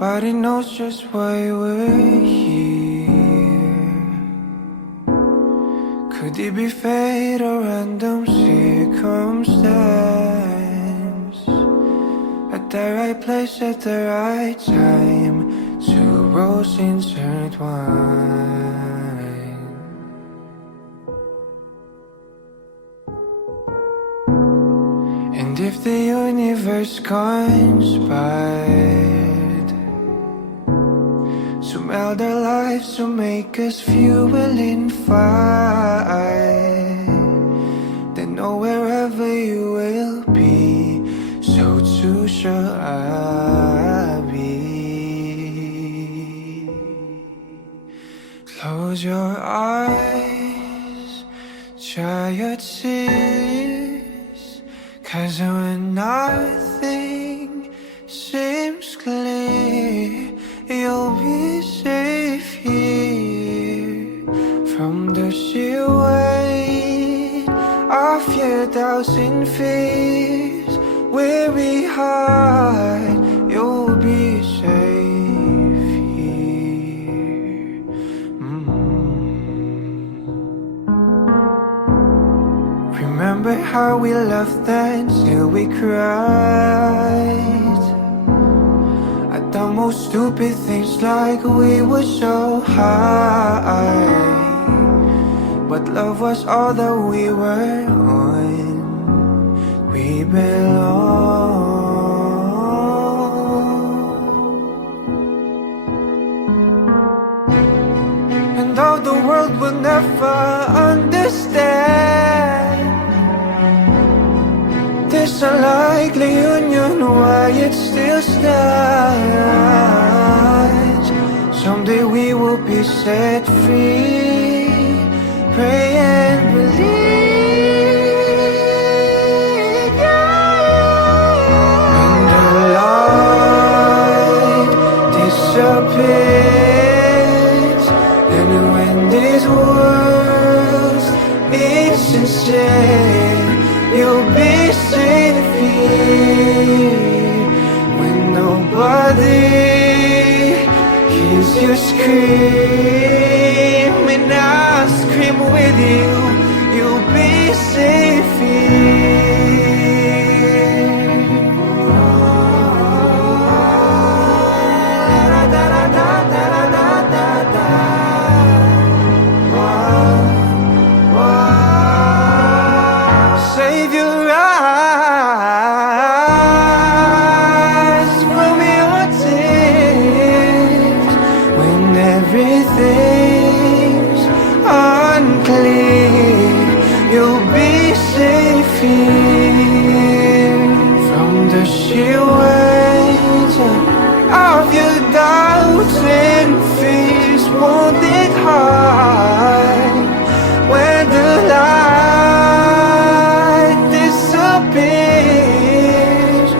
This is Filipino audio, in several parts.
Nobody knows just why we're here. Could it be fate or random circumstance? At the right place at the right time, two roads intertwine. And if the universe conspired to meld our lives to make us fuel and fire, then know wherever you will be, so too shall I be. Close your eyes, dry your tears, 'cause when nothing seems clear, you'll be safe here from the sheer weight of your doubts and fears. Weary heart, you'll be safe here. Remember how we laughed until we cried at the most stupid things, like we were so high. But love was all that we were on. We belong. And though the world will never understand this unlikely union, why it still stands. Someday we will be set free. Pray and believe, yeah. When the light disappears, and when this world is sincere, you'll be safe here. When nobody hears you scream, and I'll scream with you, you'll be safe here. Save your eyes from your tears when everything's unclear. You'll be safe here from the sheer weight of your doubts and fears. Won't it hide when the light disappears,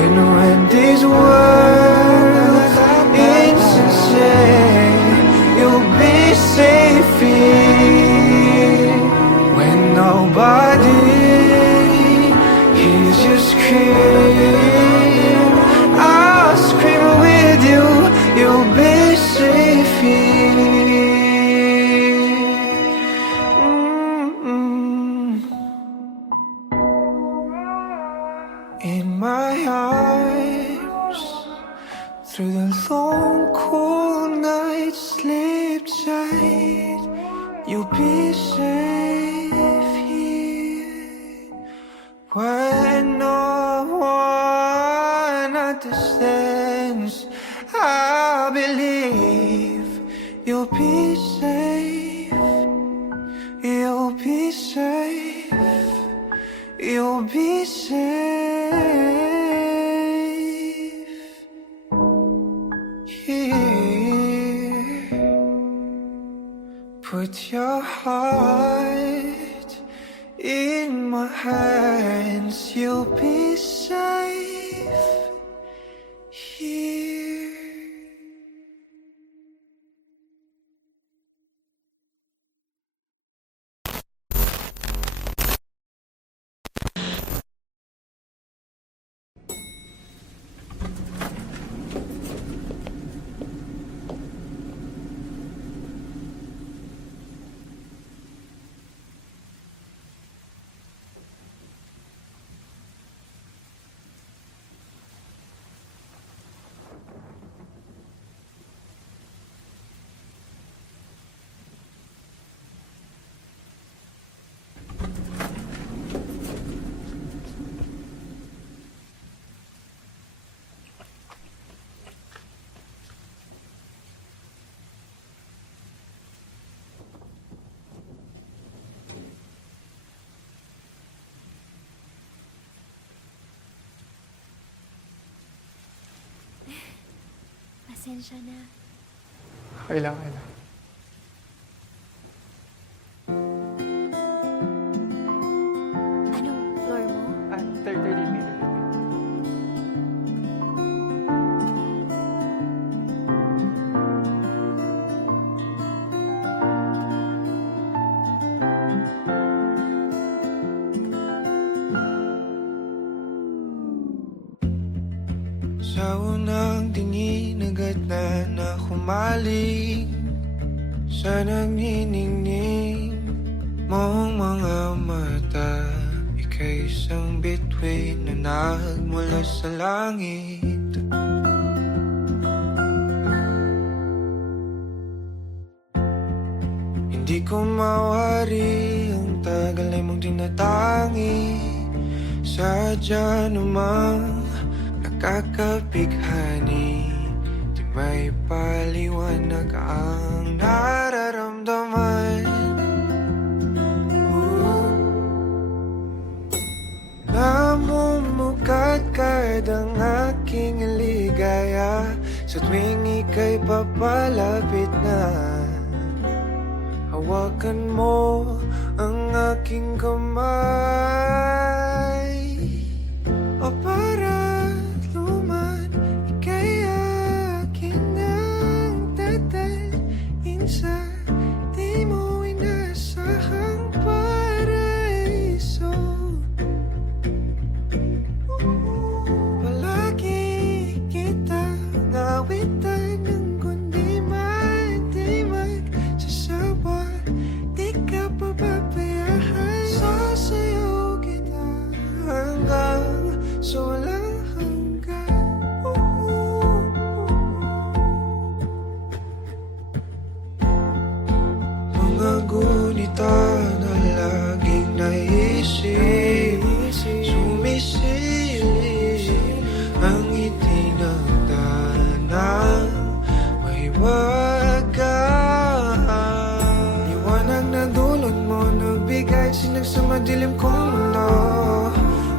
and when these words insincere, you'll be safe here. When nobody hears you scream, I'll scream with you, you'll be safe here. In my arms, through the long cool night, sleep tight, you'll be safe here. When no one understands, I believe you'll be safe. You'll be safe. You'll be safe here. Put your heart in my hands, you'll be safe here. Pasensya na. Kailangan na. Anong floor mo? Third living. Sa unang tingin agad na humaling sa nagniningning mong mga mata. Ika'y isang bituin na nagmula sa langit. Hindi ko mawari ang tagal ay mong tinatangi. Sadya namang nakakapighani, di may paliwanag ang nararamdaman. Namumukadkad ang aking ligaya sa tuwing ika'y papalapit na. Hawakan mo ang aking kamay, o para luman, ika'y akin ang tatalin sa di mo inasahang paraiso. Palagi kitang awitan ng kundi di magsasawa. Di ka pababayaan, sasayaw kita hanggang sa walang hanggan. Mga gunita na laging naisip, sumisilip ang itinagdanang mahiwagaan. Liwanag na dulot mo, nagbigay sinag sa madilim kong mundo.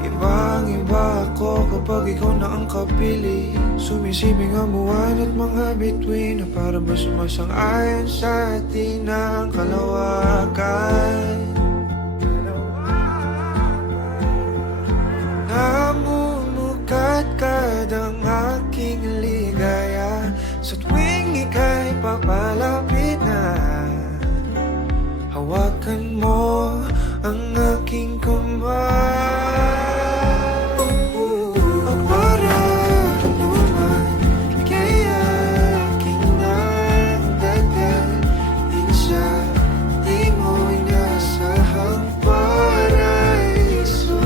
Ibang-iba ako kapag ikaw na ang kapili. Sumisibing ang buwan at mga bituin na para ba sumasang-ayon sa atin ang kalawakan. Namumukadkad ang aking ligaya sa tuwing ika'y papalapit na. Hawakan mo ang aking kamay, o para luman, ika'y aking nagdadalhin sa di mo inasahang paraiso.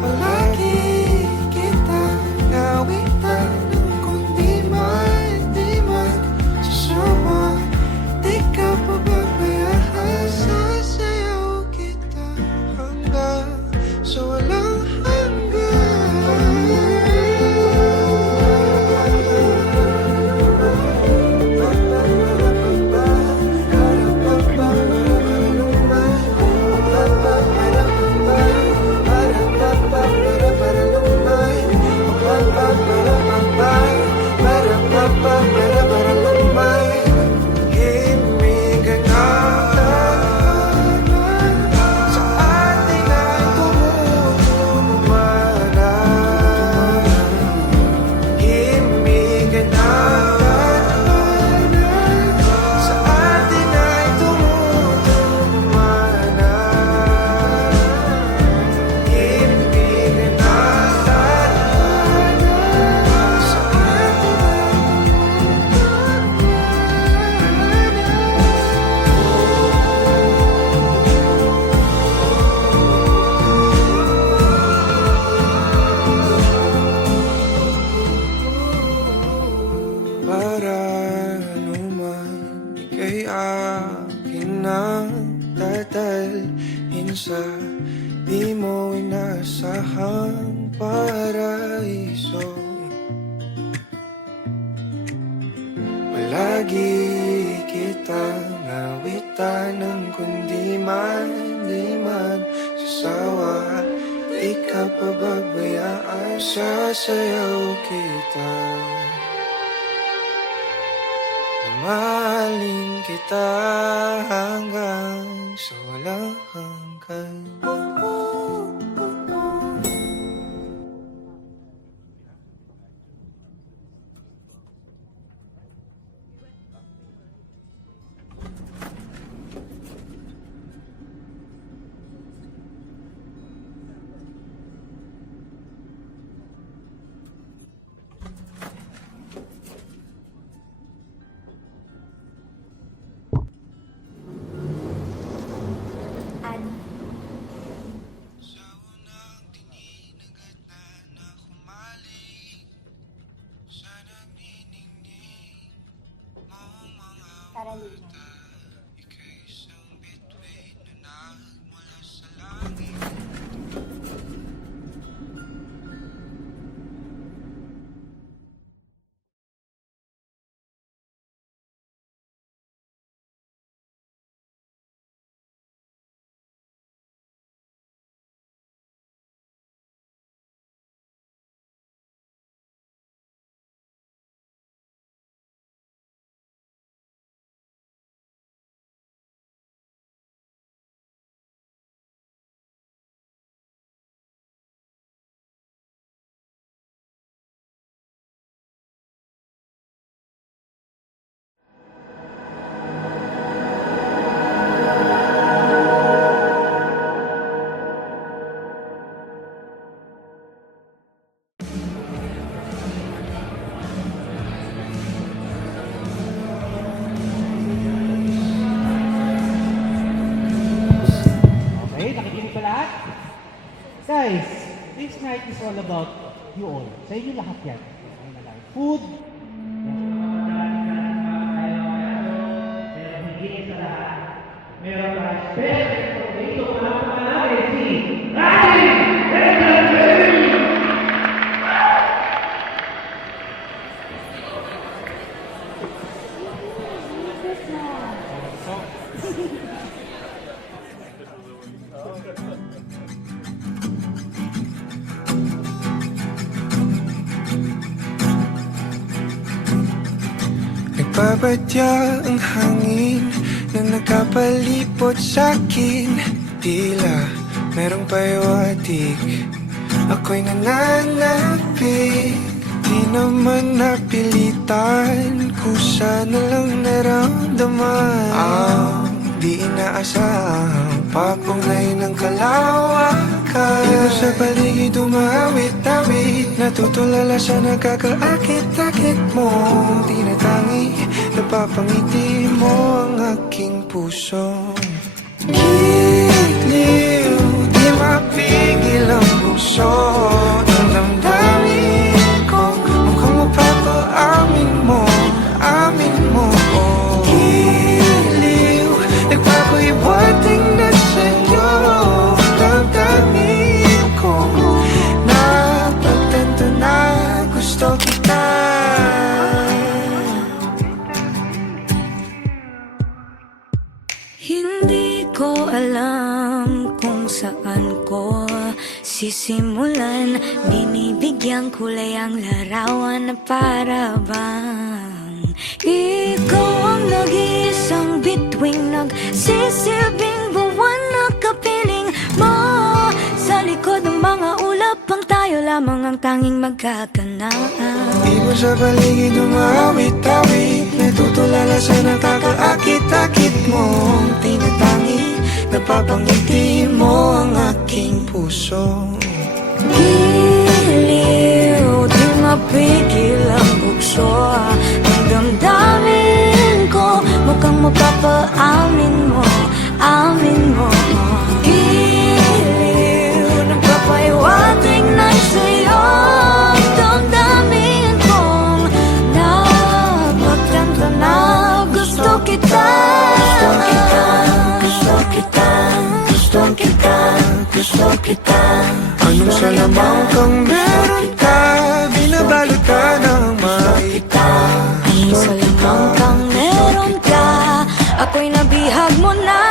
Palagi kitang awitan ng kundi di magsasawa. Di ka pababayaan, sasayaw kita hanggang sa walang himigan na sa ating ay tumumana. Himigan na sa ating ay tumumana. Himigan na sa para luman, ika'y akin ang tatalhin sa di mo inasahang paraiso. Palagi kitang awitan ng kundi di magsasawa. Di ka pababayaan. Sasayaw kita, mahalin kita hanggang sa walang hanggan. Carolina. Okay, nakikinig ba lahat? Guys, this night is all about you all. Sa inyo lahat yan. Ayun na lang. Food. Meron pa special dito para namin si Nagbabadya ang hangin na nakapalipot sa'kin. Tila merong pahiwatig, ako'y nananapig. Di naman napilitan, kusa na lang naramdaman ang di inaasahang papunay ng kalawakan. Ito sa paligid umawit-awit, natutulala sa nakakaakit-akit mo. Tinatangi, napapangiti mo ang aking puso. Giliw, di mapigil ang puso. Ang damdamin ko, mukhang mapapaamin mo, amin mo. Giliw, nagpapahiwating na sa'yo. Damdamin ko, napagtanto na gusto kita. Hindi ko alam kung saan ko sisimulan. Binibigyan kulay ang larawan na para bang ikaw ang nag-iisang bituing, nagsisilbing buwan na kapiling mo. Sa likod ng mga ulap pang tayo lamang ang tanging magkakanaan. Ibon sa paligid umawit-awit, natutulala sa nakakaakit-akit mo. Tinatangi, napapangiti mo ang aking puso. Giliw, di mapigil ang bukso. Ang damdamin ko, mukhang mapapaamin mo, amin mo. Giliw, nagpapahiwatig na sa'yo. Ang damdamin kong napagtanto na gusto kita. Gusto kita, gusto kita, gusto kita, gusto kita. Anong salamang kang meron ka, binabalot ka ng makita. Anong salamang kang meron ka, ako'y nabihag mo na.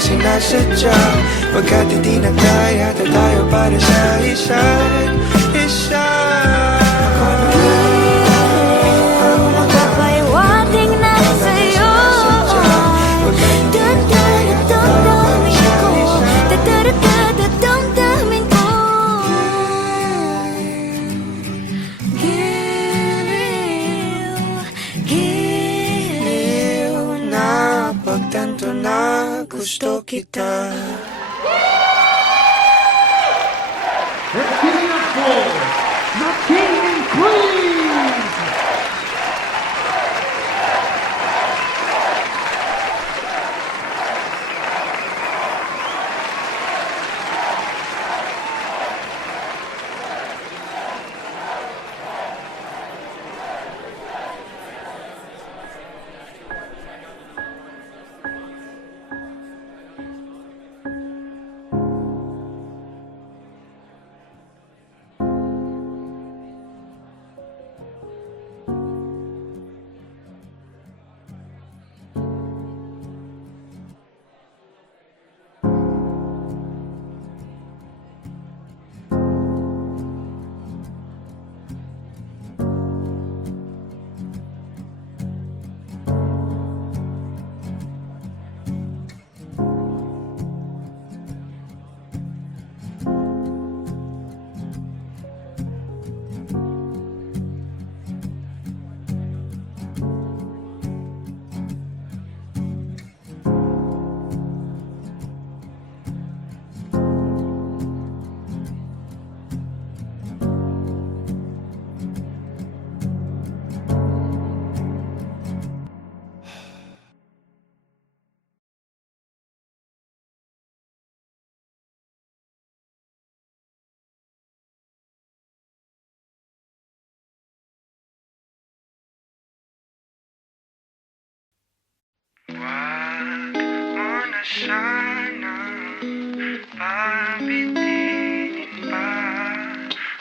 sinasadya. Pagkat hindi na kaya tayo para sa isa't isa. Magpapahiwatig na sa'yo. Dadadadamdamin ko. Dadadadadamdamin ko. Giliw Na pagtanto na gusto kita. Let's give it up for the King and Queen! Wag mo na sanang pabitinin pa.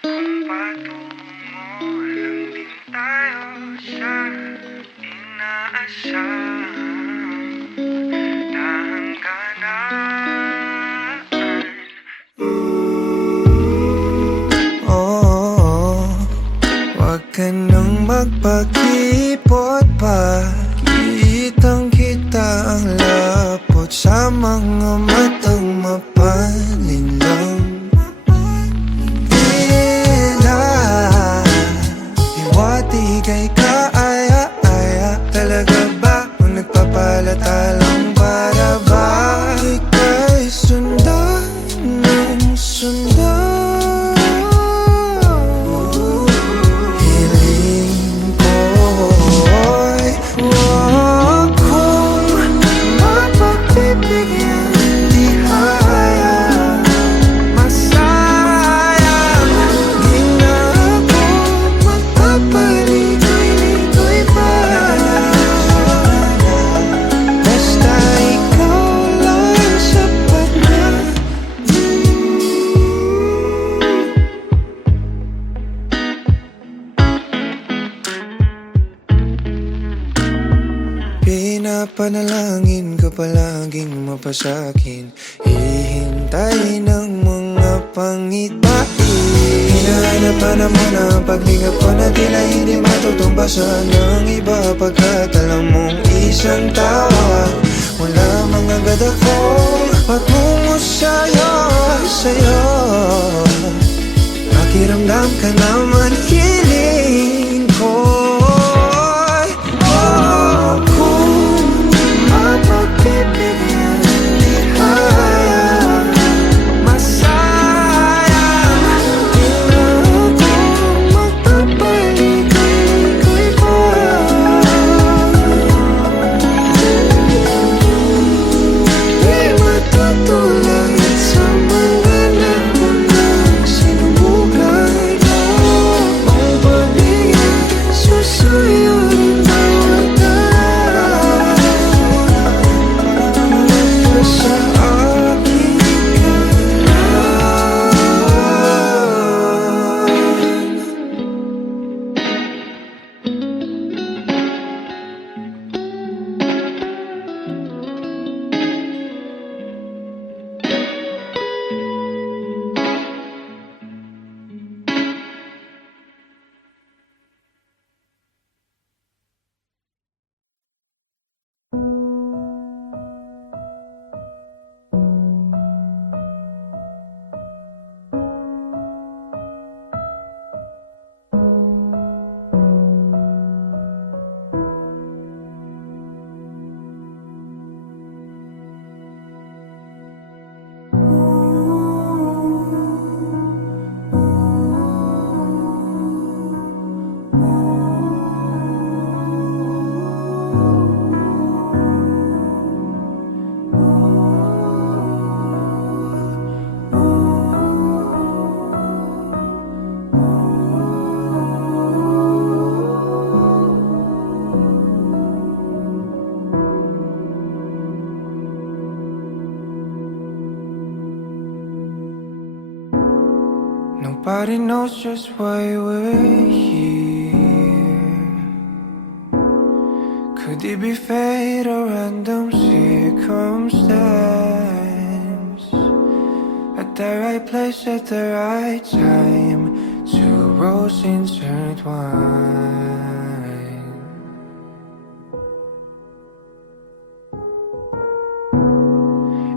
Kung patungo lang din tayo sa inaasahang na hangganan. Oh, wag ka nang magpakipot pa. Kitang kita ang lapot sa mga matang mapalinlang. Tila hiwatig ay kaaya-aya. Talaga ba kung nagpapalata lang para ba ika'y sundan ng sundan? Hiling ko'y wag kong mapagbibigyan. Di kaya masayang. Di na ako magpapaligoy-ligoy pa. Basta ikaw lang sapat na. Pinapanalangin ka palaging mapasakin. Hihintay ng mga pangitain. Hinahanap-hanap mo na ang paglingap ko na tila hindi matutumbasan ng iba. Pagkat alam mong isang tawag wala mga gada ko patungo sa'yo, sa'yo. Pakiramdam ka naman hiling ko. Kung mapagbibigyan, di kaya masayang. Di na ako magpapaligoy-ligoy pa. Di matutulad sa mga naunang sinubukan ko. Nobody knows just why we're here. Could it be fate or random circumstance? At the right place at the right time, two roads intertwine.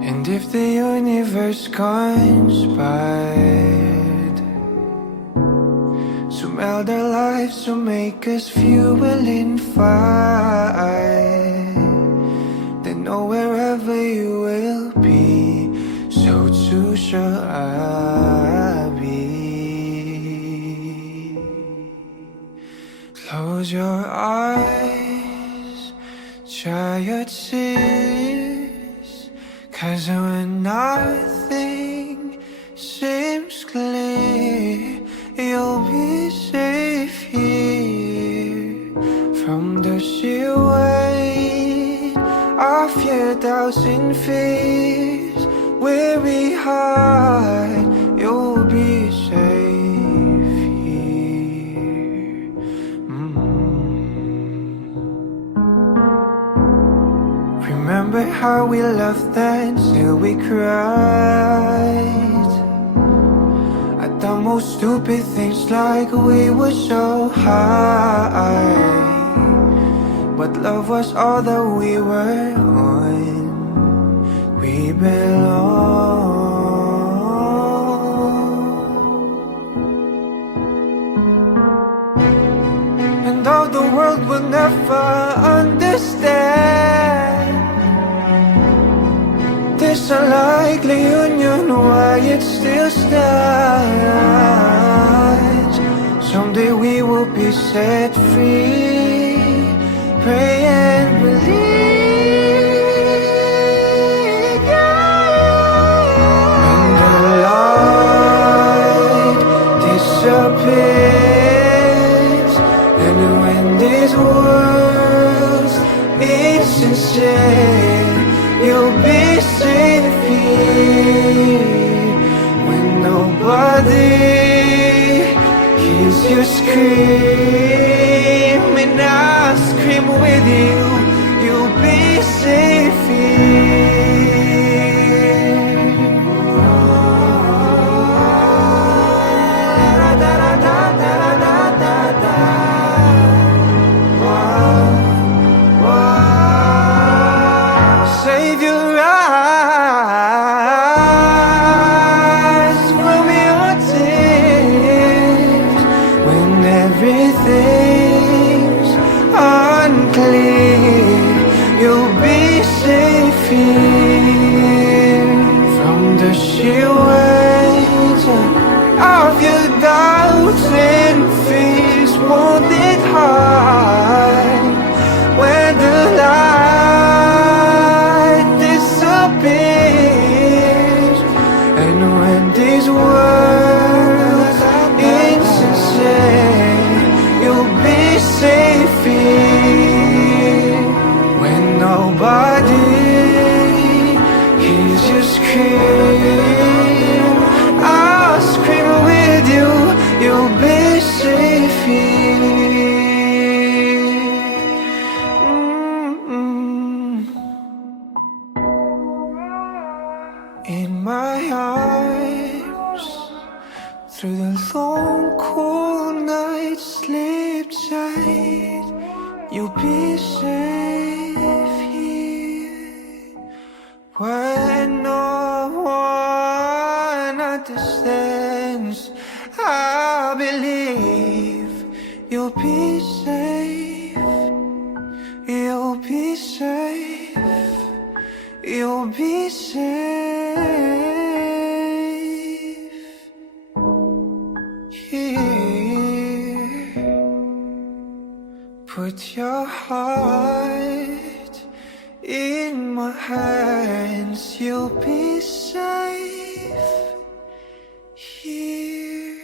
And if the universe conspired to meld our lives to make us fuel and fire, then know wherever you will be, so too shall I be. Close your eyes, dry your tears, 'cause when nothing seems clear, you'll be safe here from the sheer weight of your doubts and fears. Weary heart, you'll be safe here. Remember how we laughed and still we cried at the most stupid things, like we were so high. But love was all that we were on. We belong. And though the world will never understand, there's a likely union why it still stands. Someday we will be set free. Pray and believe, when the light disappears, and when this world is sincere, you'll be safe here. When nobody hears you scream, and I scream with you, you'll be safe here. Save your eyes from your tears when everything's unclear. You'll be safe here from the sheer weight of your doubts and fears. Won't it hide when the light disappears, and when these words insincere, you'll be safe here. When nobody hears you scream, I'll scream with you, you'll be safe here. In my arms, through the long cool night, sleep tight, you'll be safe here. When no one understands, I believe you'll be safe. You'll be safe. You'll be safe here. Put your heart in my hands. You'll be safe here.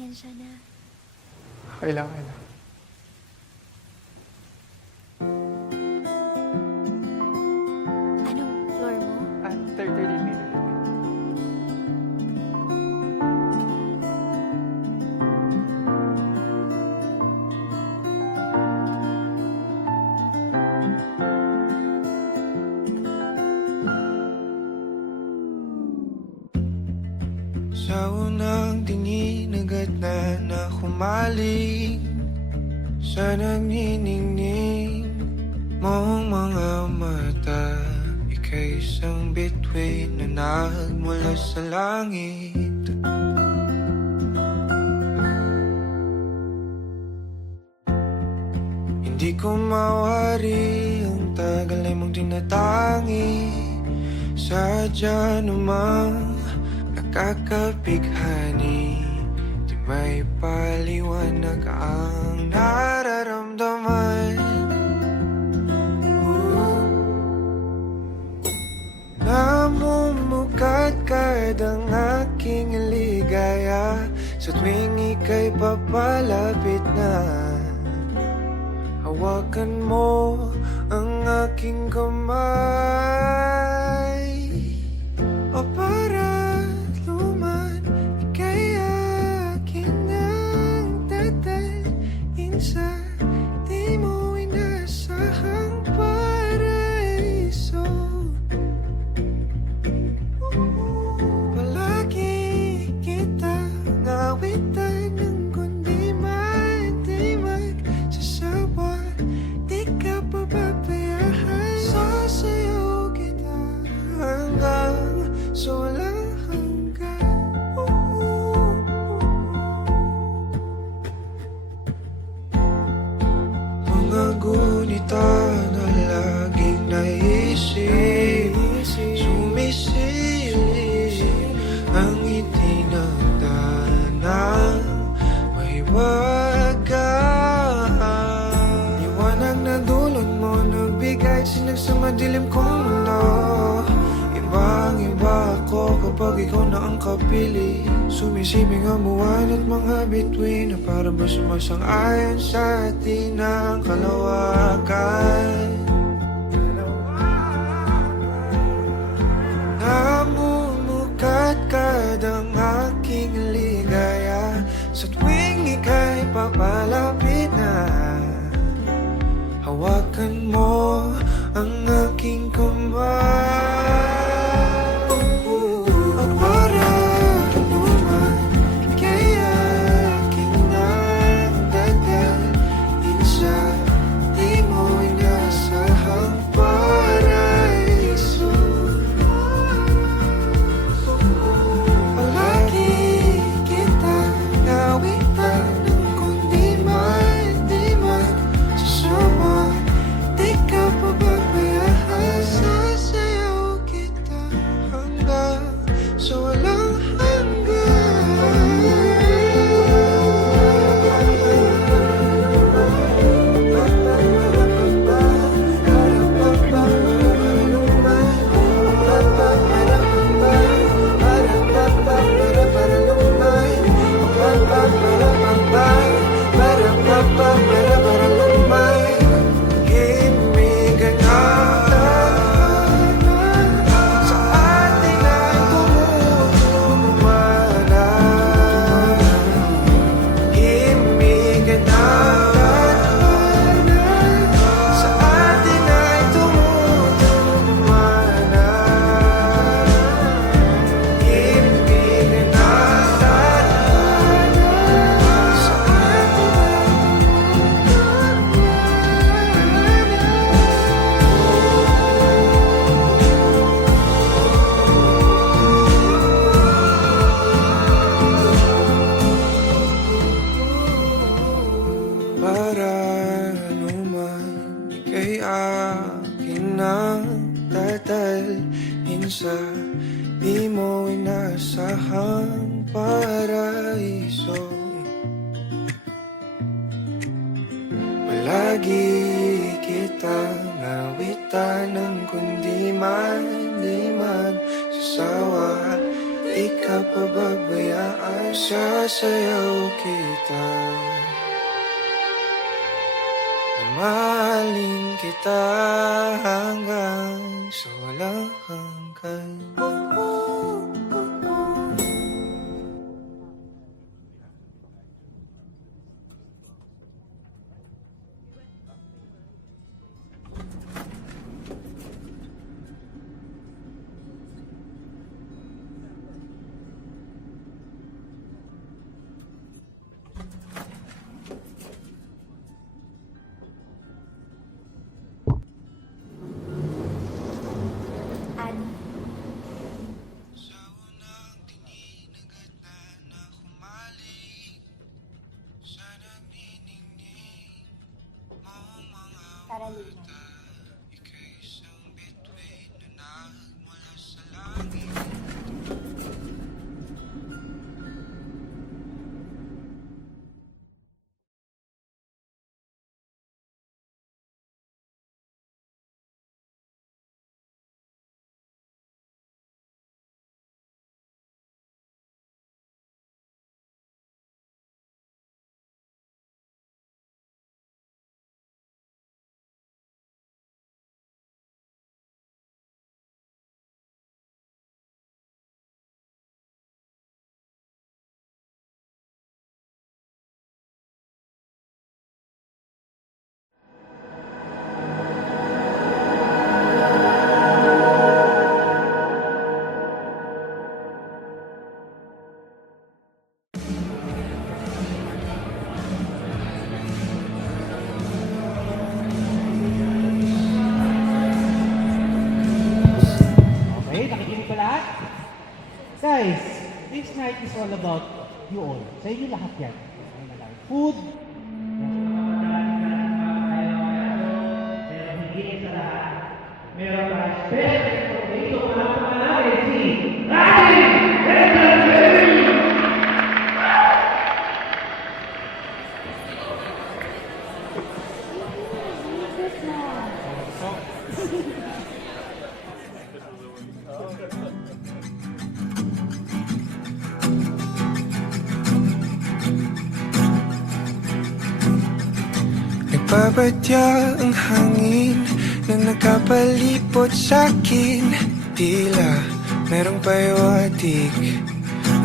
Pasensya na. Okay lang, okay lang. Anong floor mo? 30 meter. Sa unang tingin agad na humaling sa nagniningning mong mga mata. Ika'y isang bituin na nagmula sa langit. Hindi ko mawari ang tagal ay mong tinatangi. Sadya namang nakakapighani, di may paliwanag ang nararamdaman. Namumukadkad ang aking ligaya sa tuwing ika'y papalapit na. Hawakan mo ang aking kamay, o para luman, ika'y akin ang tatalin sa di mo inasahang paraiso. Palagi kita ngawitan ng kundi di magsasawa. Di ka pababayaan, sasayaw kita hanggang sa walang hanggan. Mga gunita na laging naisip, sumisilip ang itinagdanang may wagaan. Liwanag na dulot mo, nagbigay sinag sa madilim kong mundo. Ibang-iba ako kapag ikaw na ang kapili. Sumisibing ang buwan at mga bituin na para ba sumasang-ayon sa atin ang kalawakan. Namumukadkad ang aking ligaya sa tuwing ika'y papalapit na. Hawakan mo ang aking kamay. At para luman, ika'y aking nagdadalhin sa di mo inasahang paraiso. Palagi kita ngawitan ng kundi di magsasawa. Di ka pababayaan, sasayaw kita hanggang sa walang para luman, ika'y akin ang tatalhin sa di mo inasahang paraiso. Palagi kita ngawitan ng kundi di magsasawa. Di ka pababayaan, sasayaw kita. Mahalin kita hanggang sa walang hanggan. Sa unang tingin agad na humaling sa nagniningning mong mga mata. Ika'y isang bituin na nagmula sa langit. Okay, nakikinig ba lahat? Guys, this night is all about you all. Sa inyo lahat yan. Ay, na lang. Food. Meron na special dito para pangalawin si Nagbabadya ang hangin na nakapalipot sa'kin. Tila merong pahiwatig,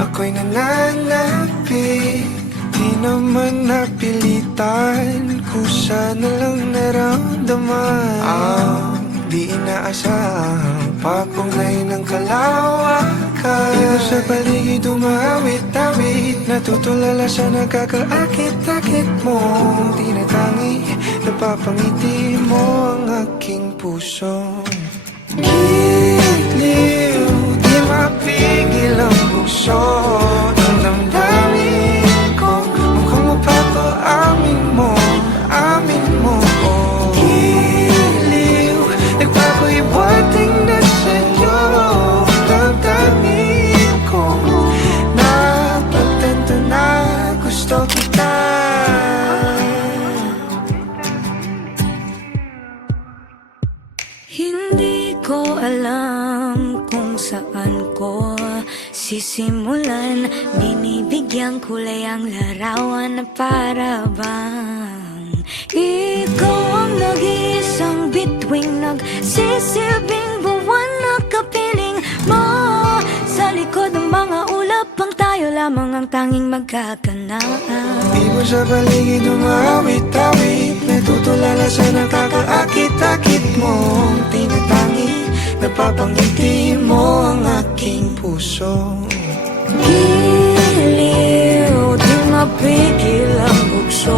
ako'y nananapig. Di naman napilitan, kusa na lang naramdaman. Ang di inaasahang papunay ng kalawakan. Ikaw sa paligid umawit-awit, natutulala sa nakakaakit-akit mo. Tinatangi, napapangiti mo ang aking puso. Giliw, di mapigil ang puso. Ang damdamin ko, mukhang mapapaamin mo, amin mo. Giliw, nagpapahiwating na sa'yo. Damdamin ko, napagtanto na gusto kita. Hindi ko alam kung saan ko sisimulan. Binibigyan kulay ang larawan na para bang ikaw ang nag-iisang bituing, nagsisilbing buwan na kapiling mo. Sa likod ng mga ulap, pang tayo lamang ang tanging magkakanaan. Di mo sa paligid umawit-awit, natutulala sa nakakaakit-akit mo. Tinatangi, napapangiti mo ang aking puso. Giliw, di mapigil ang bugso.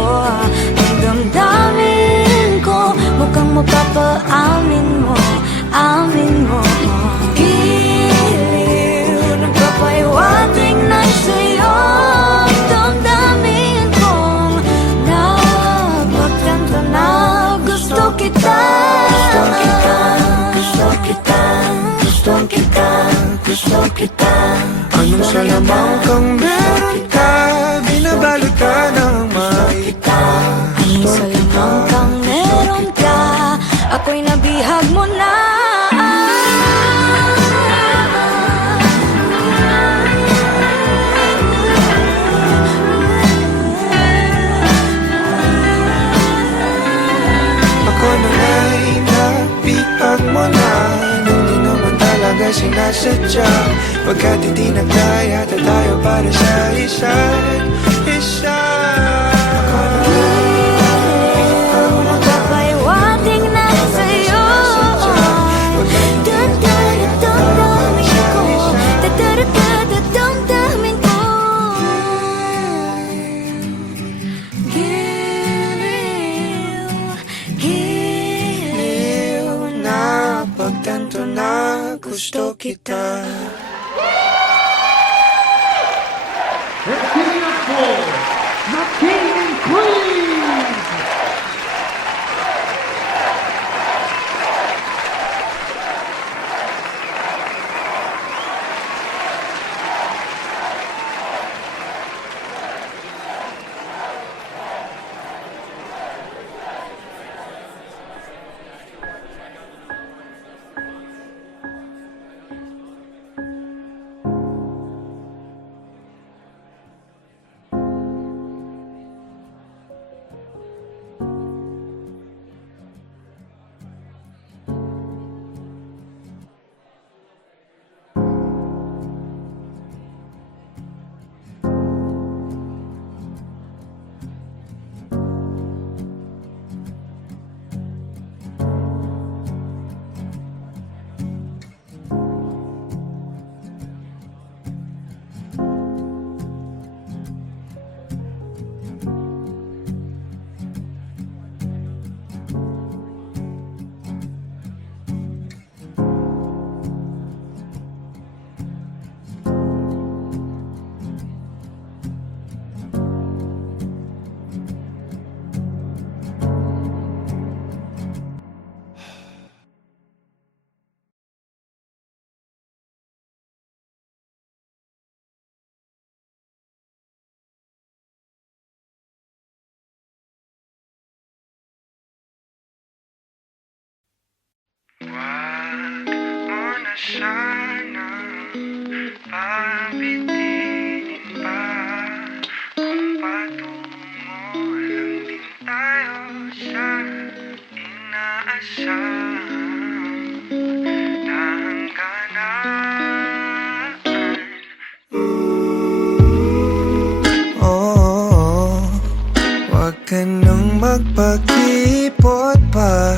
Ang damdamin ko, mukhang mapapaamin mo, amin mo. Giliw, nagpapahiwating na sa'yo. Ang damdamin kong napagtanto na gusto kita. Gusto kita, gusto kita, gusto kita. Anong salamang kang meron ka, binabalot ka ng maita. Anong salamang kang meron ka, ako'y nabihag mo na. kasi nasadya. Pagkat hindi nagkaya tayo para sa isa't isa. Magpapahiwatig na sa'yo. Dadadadamdamin ko. Dadadadadamdamin ko. Giliw Na pagtanto na gusto kita. Let's give it up for the King and Queen! Wag mo na sanang pabitinin pa. Kung patungo lang din tayo sa inaasahang na hangganan. Oh, wag ka nang magpakipot pa.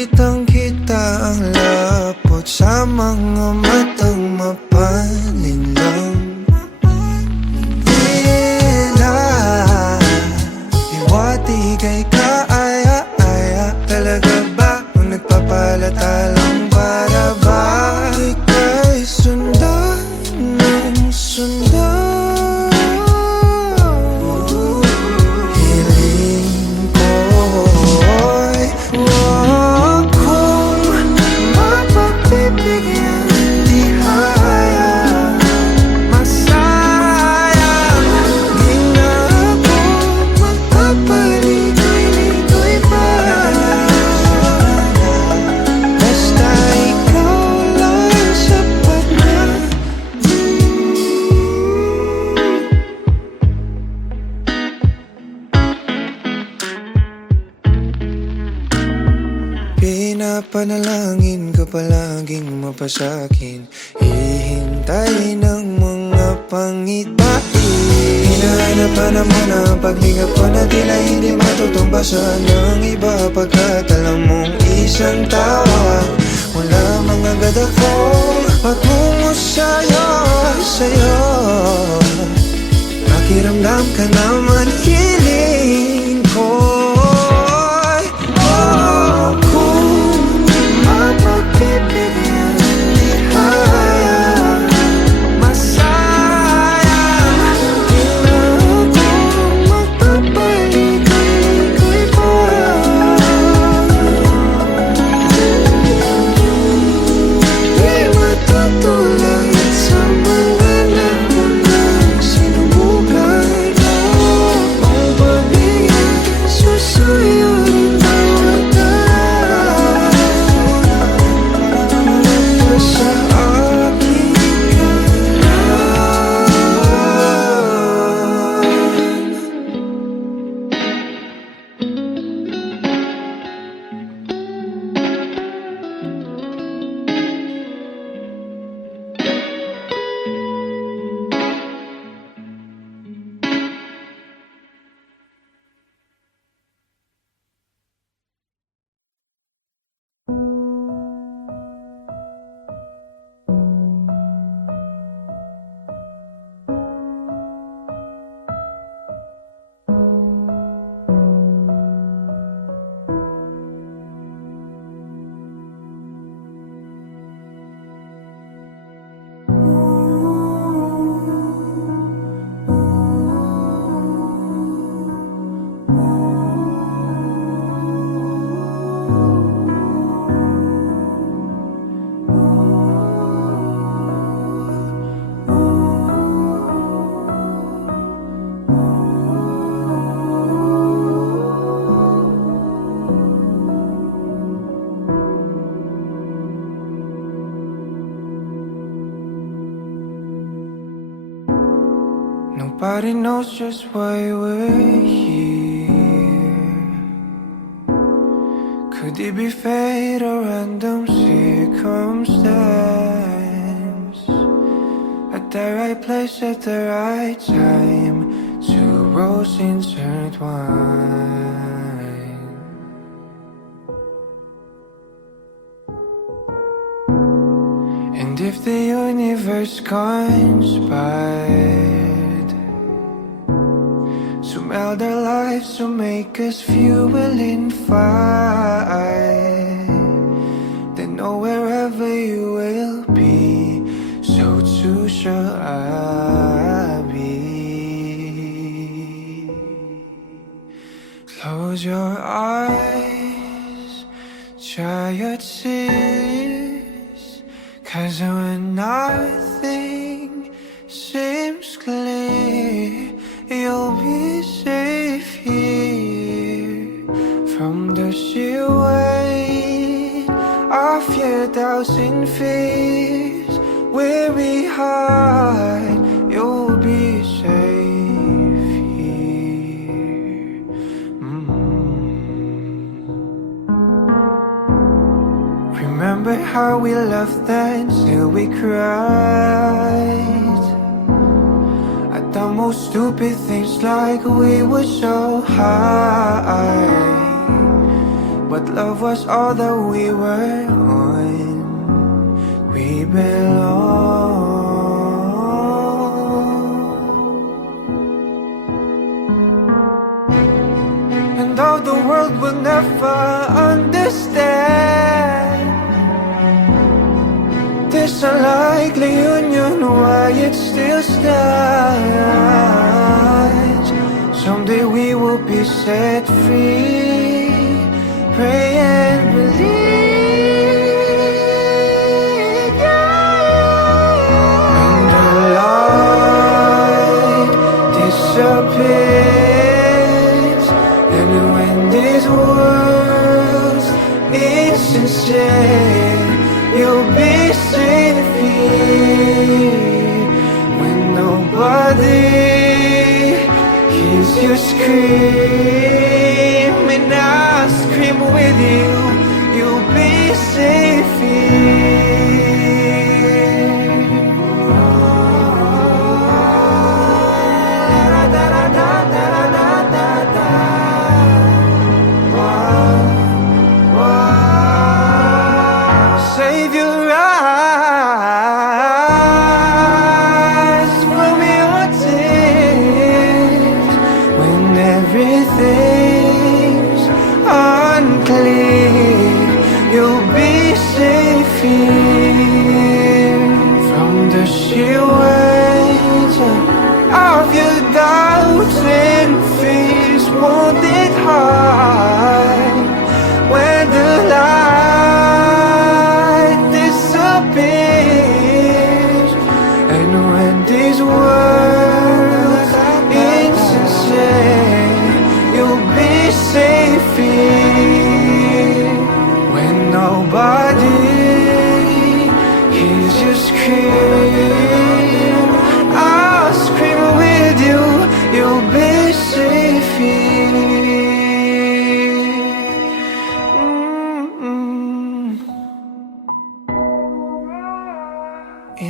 Kitang kita ang lapot sa mga matang mapalinlang. Tila iwatig ay kaaya-aya. Talaga ba kung nagpapalata lang para ba ika'y sundan ng sundan? Hiling ko'y wag kong mapagbibigyan. Di hayang masayang. Di na ako magpapaligoy-ligoy pa. Basta ikaw lang sapat na. Pinapanalangin ka palaging mapasakin. Hihintay ng mga pangitain. Hinahanapan mo na paglingap ko na tila hindi matutumbasan ng iba. Pagkat alam mong isang tawa wala mga gada ko patungo sa'yo, sa'yo. Pakiramdam ka naman hiling ko. Kung mapagbibigyan, di hayang masayang. Di na ako magpapaligoy-ligoy pa. Nobody knows just why we're here. Could it be fate or random circumstance? At the right place at the right time, two roads intertwine. And if the universe conspired to meld our lives to make us fuel and fire, then know wherever you will be, so too shall I be. Close your eyes, dry your tears, 'cause when nothing seems clear, you'll be safe here from the sheer weight of your doubts and fears. Weary heart, you'll be safe here. Remember how we laughed until we cried at the most stupid things, like we were so high. But love was all that we were on. We belong. And though the world will never understand this unlikely union, why it still stands. Someday we will be set free. Pray and believe, yeah. When the light disappears, and when this world's insincere, you'll be safe here. When nobody hears you scream, and I scream with you, you'll be safe here. Save your eyes from your tears when everything's unclear. You'll be safe here from the sheer weight of your doubts and fears. Won't it hide when the light disappears, and when these words insincere, you'll be safe here. When nobody hears you scream, I'll scream with you, you'll be safe here.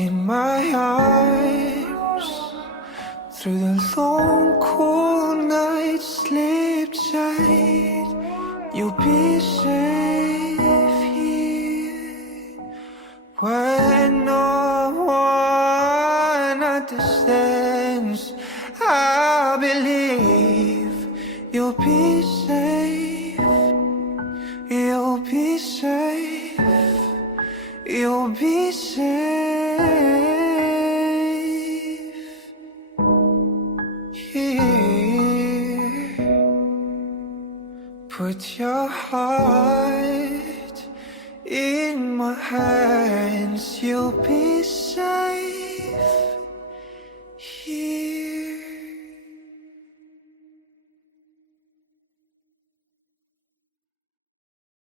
In my arms, through the long cool night, sleep tight, you'll be safe here. When no one understands, I believe you'll be safe. You'll be safe. You'll be safe here. Put your heart in my hands, you'll be safe.